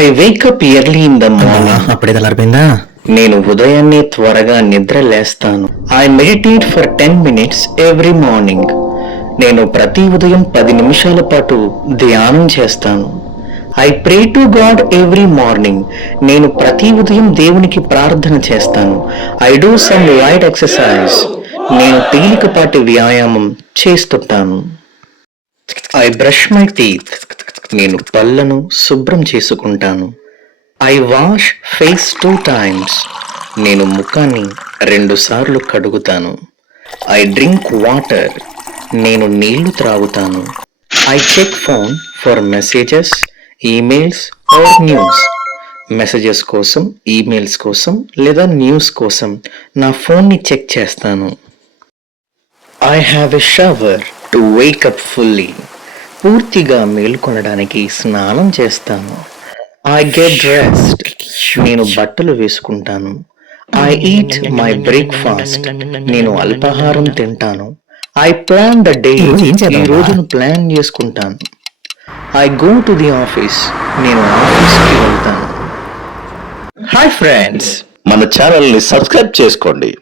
I Wake up early in the morning. అప్పుడే తెల్లారిపోయిందా? నేను ఉదయాన్నే త్వరగా నిద్ర లేస్తాను. I meditate for 10 minutes every morning. నేను ప్రతి ఉదయం 10 నిమిషాల పాటు ధ్యానం చేస్తాను. I pray to God every morning. నేను ప్రతి ఉదయం దేవునికి ప్రార్థన చేస్తాను. I do some light exercise. నేను తేలికపాటి వ్యాయామం చేస్తుంటాను. I brush my teeth. నేను పళ్ళను శుభ్రం చేసుకుంటాను. I wash face 2 times. నేను ముఖాన్ని 2 సార్లు కడుగుతాను. I drink water. నేను నీళ్లు త్రాగుతాను. I check phone for messages, emails or news. Messages కోసం, ఈమెయిల్స్ కోసం లేదా న్యూస్ కోసం నా ఫోన్ని చెక్ చేస్తాను. I have a shower to wake up fully. పూర్తిగా మేల్కొనడానికి స్నానం చేస్తాను. I get rest. నేను బట్టలు వేసుకుంటాను. I eat my breakfast. నేను అల్పాహారం తింటాను. I plan the day. ఈ రోజును ప్లాన్ చేసుకుంటాను. I go to the office. నేను ఆఫీస్కి వెళ్తాను. హాయ్ ఫ్రెండ్స్, మన ఛానల్ని సబ్స్క్రైబ్ చేసుకోండి.